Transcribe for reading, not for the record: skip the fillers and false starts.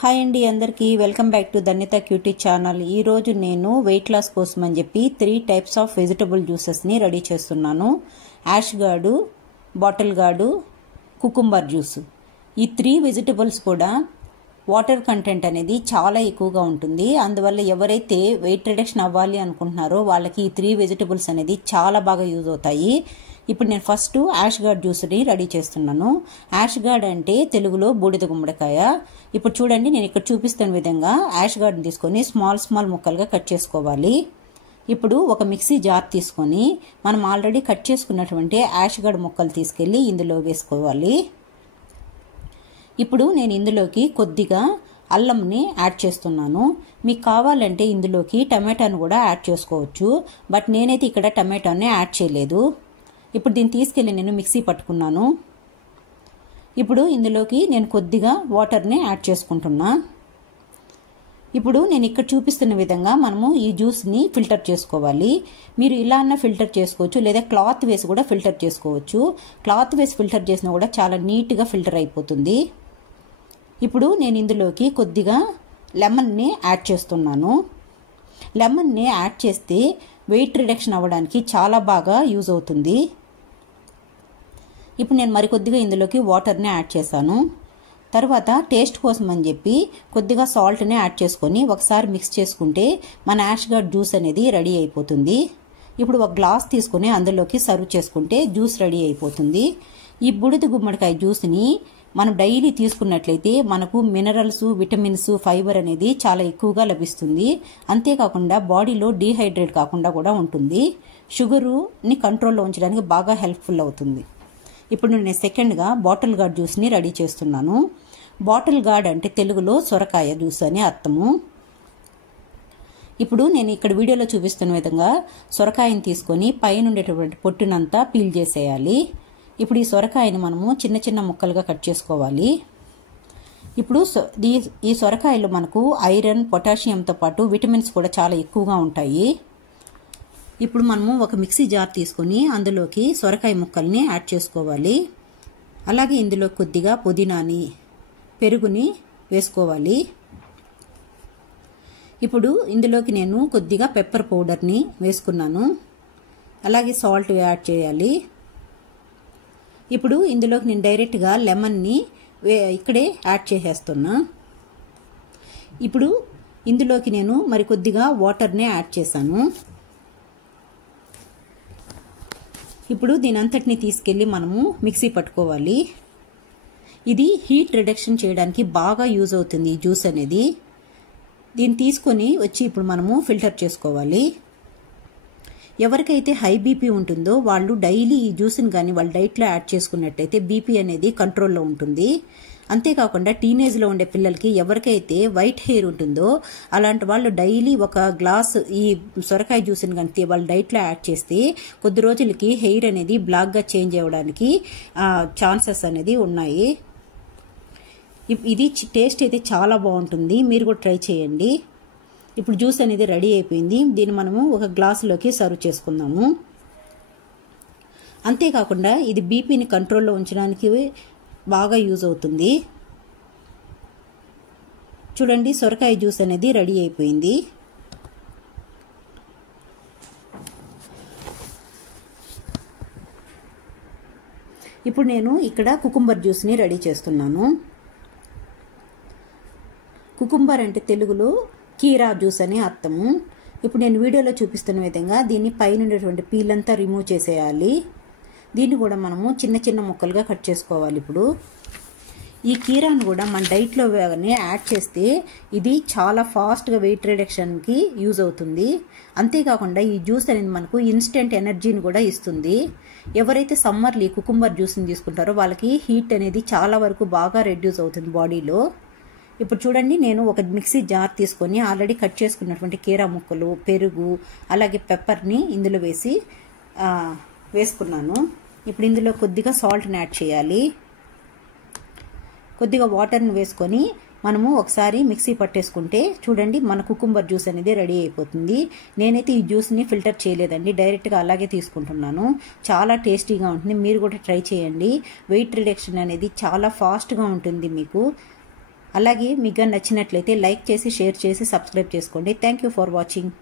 Hi అండి అందరికీ welcome back to Dhanyata QT channel. ఈరోజు నేను వెయిట్ లాస్ కోసం అని చెప్పి 3 టైప్స్ ఆఫ్ వెజిటబుల్ జ్యూసెస్ని రెడీ చేస్తున్నాను. Ash gourd, bottle gourd, cucumber juice. ఈ 3 వెజిటబుల్స్ కూడా వాటర్ కంటెంట్ అనేది చాలా ఎక్కువగా ఉంటుంది. అందువల్ల ఎవరైతే వెయిట్ రిడక్షన్ అవ్వాలి అనుకుంటున్నారో వాళ్ళకి ఈ 3 వెజిటబుల్స్ అనేది చాలా బాగా యూజ్ అవుతాయి. ఇప్పుడు నేను ఫస్ట్ యాష్ గార్డ్ జ్యూస్ని రెడీ చేస్తున్నాను. యాష్ గార్డ్ అంటే తెలుగులో బూడిద గుమ్మడికాయ. ఇప్పుడు చూడండి, నేను ఇక్కడ చూపిస్తున్న విధంగా యాష్ గార్డ్ని తీసుకొని స్మాల్ ముక్కలుగా కట్ చేసుకోవాలి. ఇప్పుడు ఒక మిక్సీ జార్ తీసుకొని మనం ఆల్రెడీ కట్ చేసుకున్నటువంటి యాష్ గార్డ్ ముక్కలు తీసుకెళ్లి ఇందులో వేసుకోవాలి. ఇప్పుడు నేను ఇందులోకి కొద్దిగా అల్లంని యాడ్ చేస్తున్నాను. మీకు కావాలంటే ఇందులోకి టమాటాను కూడా యాడ్ చేసుకోవచ్చు, బట్ నేనైతే ఇక్కడ టమాటాని యాడ్ చేయలేదు. ఇప్పుడు దీన్ని తీసుకెళ్ళి నేను మిక్సీ పట్టుకున్నాను. ఇప్పుడు ఇందులోకి నేను కొద్దిగా వాటర్ని యాడ్ చేసుకుంటున్నా. ఇప్పుడు నేను ఇక్కడ చూపిస్తున్న విధంగా మనము ఈ జ్యూస్ని ఫిల్టర్ చేసుకోవాలి. మీరు ఇలా అన్న ఫిల్టర్ చేసుకోవచ్చు, లేదా క్లాత్ వేసి కూడా ఫిల్టర్ చేసుకోవచ్చు. క్లాత్ వేసి ఫిల్టర్ చేసినా కూడా చాలా నీట్గా ఫిల్టర్ అయిపోతుంది. ఇప్పుడు నేను ఇందులోకి కొద్దిగా లెమన్ని యాడ్ చేస్తున్నాను. లెమన్ని యాడ్ చేస్తే వెయిట్ రిడక్షన్ అవ్వడానికి చాలా బాగా యూజ్ అవుతుంది. ఇప్పుడు నేను మరికొద్దిగా ఇందులోకి వాటర్ని యాడ్ చేశాను. తర్వాత టేస్ట్ కోసం అని చెప్పి కొద్దిగా సాల్ట్ని యాడ్ చేసుకొని ఒకసారి మిక్స్ చేసుకుంటే మన యాష్ గార్డ్ జ్యూస్ అనేది రెడీ అయిపోతుంది. ఇప్పుడు ఒక గ్లాస్ తీసుకొని అందులోకి సర్వ్ చేసుకుంటే జ్యూస్ రెడీ అయిపోతుంది. ఈ బూడిద గుమ్మడికాయ జ్యూస్ని మనం డైలీ తీసుకున్నట్లయితే మనకు మినరల్స్, విటమిన్స్, ఫైబర్ అనేది చాలా ఎక్కువగా లభిస్తుంది. అంతేకాకుండా బాడీలో డీహైడ్రేట్ కాకుండా కూడా ఉంటుంది. షుగరుని కంట్రోల్లో ఉంచడానికి బాగా హెల్ప్ఫుల్ అవుతుంది. ఇప్పుడు నేను సెకండ్గా బాటిల్ గార్డ్ జ్యూస్ని రెడీ చేస్తున్నాను. బాటిల్ గార్డ్ అంటే తెలుగులో సొరకాయ జ్యూస్ అని అర్థము. ఇప్పుడు నేను ఇక్కడ వీడియోలో చూపిస్తున్న విధంగా సొరకాయని తీసుకొని పైన ఉండేటువంటి పొట్టునంతా పీల్ చేసేయాలి. ఇప్పుడు ఈ సొరకాయని మనము చిన్న ముక్కలుగా కట్ చేసుకోవాలి. ఇప్పుడు ఈ సొరకాయలో మనకు ఐరన్, పొటాషియంతో పాటు విటమిన్స్ కూడా చాలా ఎక్కువగా ఉంటాయి. ఇప్పుడు మనము ఒక మిక్సీ జార్ తీసుకొని అందులోకి సొరకాయ ముక్కల్ని యాడ్ చేసుకోవాలి. అలాగే ఇందులో కొద్దిగా పుదీనాని, పెరుగుని వేసుకోవాలి. ఇప్పుడు ఇందులోకి నేను కొద్దిగా పెప్పర్ పౌడర్ని వేసుకున్నాను. అలాగే సాల్ట్ యాడ్ చేయాలి. ఇప్పుడు ఇందులోకి నేను డైరెక్ట్గా లెమన్ని ఇక్కడే యాడ్ చేసేస్తున్నా. ఇప్పుడు ఇందులోకి నేను మరికొద్దిగా వాటర్ని యాడ్ చేశాను. ఇప్పుడు దీని అంతటిని తీసుకెళ్ళి మనము మిక్సీ పట్టుకోవాలి. ఇది హీట్ రిడక్షన్ చేయడానికి బాగా యూజ్ అవుతుంది ఈ జ్యూస్ అనేది. దీన్ని తీసుకొని వచ్చి ఇప్పుడు మనము ఫిల్టర్ చేసుకోవాలి. ఎవరికైతే హై బీపీ ఉంటుందో వాళ్ళు డైలీ ఈ జ్యూస్ని కానీ వాళ్ళ డైట్లో యాడ్ చేసుకున్నట్టయితే బీపీ అనేది కంట్రోల్లో ఉంటుంది. అంతేకాకుండా టీనేజ్లో ఉండే పిల్లలకి ఎవరికైతే వైట్ హెయిర్ ఉంటుందో అలాంటి వాళ్ళు డైలీ ఒక గ్లాస్ ఈ సొరకాయ జ్యూస్ని కానీ వాళ్ళ డైట్లో యాడ్ చేస్తే కొద్ది రోజులకి హెయిర్ అనేది బ్లాక్గా చేంజ్ అవ్వడానికి ఛాన్సెస్ అనేది ఉన్నాయి. ఇది టేస్ట్ అయితే చాలా బాగుంటుంది, మీరు కూడా ట్రై చేయండి. ఇప్పుడు జ్యూస్ అనేది రెడీ అయిపోయింది. దీన్ని మనము ఒక గ్లాసులోకి సర్వ్ చేసుకుందాము. అంతేకాకుండా ఇది బీపీని కంట్రోల్లో ఉంచడానికి బాగా యూజ్ అవుతుంది. చూడండి, సొరకాయ జ్యూస్ అనేది రెడీ అయిపోయింది. ఇప్పుడు నేను ఇక్కడ కుకుంబర్ జ్యూస్ని రెడీ చేస్తున్నాను. కుకుంబర్ అంటే తెలుగులో కీరా జ్యూస్ అని అర్థము. ఇప్పుడు నేను వీడియోలో చూపిస్తున్న విధంగా దీన్ని పైన ఉండేటువంటి పీల్ అంతా రిమూవ్ చేసేయాలి. దీన్ని కూడా మనము చిన్న ముక్కలుగా కట్ చేసుకోవాలి. ఇప్పుడు ఈ కీరాను కూడా మన డైట్లో యాడ్ చేస్తే ఇది చాలా ఫాస్ట్గా వెయిట్ రిడక్షన్కి యూజ్ అవుతుంది. అంతేకాకుండా ఈ జ్యూస్ అనేది మనకు ఇన్స్టెంట్ ఎనర్జీని కూడా ఇస్తుంది. ఎవరైతే సమ్మర్లో ఈ కుకుంబర్ జ్యూస్ని తీసుకుంటారో వాళ్ళకి హీట్ అనేది చాలా వరకు బాగా రెడ్యూస్ అవుతుంది బాడీలో. ఇప్పుడు చూడండి, నేను ఒక మిక్సీ జార్ తీసుకొని ఆల్రెడీ కట్ చేసుకున్నటువంటి కీరా ముక్కలు, పెరుగు, అలాగే పెప్పర్ని ఇందులో వేసుకున్నాను. ఇప్పుడు ఇందులో కొద్దిగా సాల్ట్ని యాడ్ చేయాలి. కొద్దిగా వాటర్ని వేసుకొని మనము ఒకసారి మిక్సీ పట్టేసుకుంటే చూడండి మన కుకుంబర్ జ్యూస్ అనేది రెడీ అయిపోతుంది. నేనైతే ఈ జ్యూస్ని ఫిల్టర్ చేయలేదండి, డైరెక్ట్గా అలాగే తీసుకుంటున్నాను. చాలా టేస్టీగా ఉంటుంది, మీరు కూడా ట్రై చేయండి. వెయిట్ రిడక్షన్ అనేది చాలా ఫాస్ట్గా ఉంటుంది మీకు. అలాగే మీకు నచ్చినట్లయితే లైక్ చేసి షేర్ చేసి సబ్స్క్రైబ్ చేసుకోండి. Thank you for watching.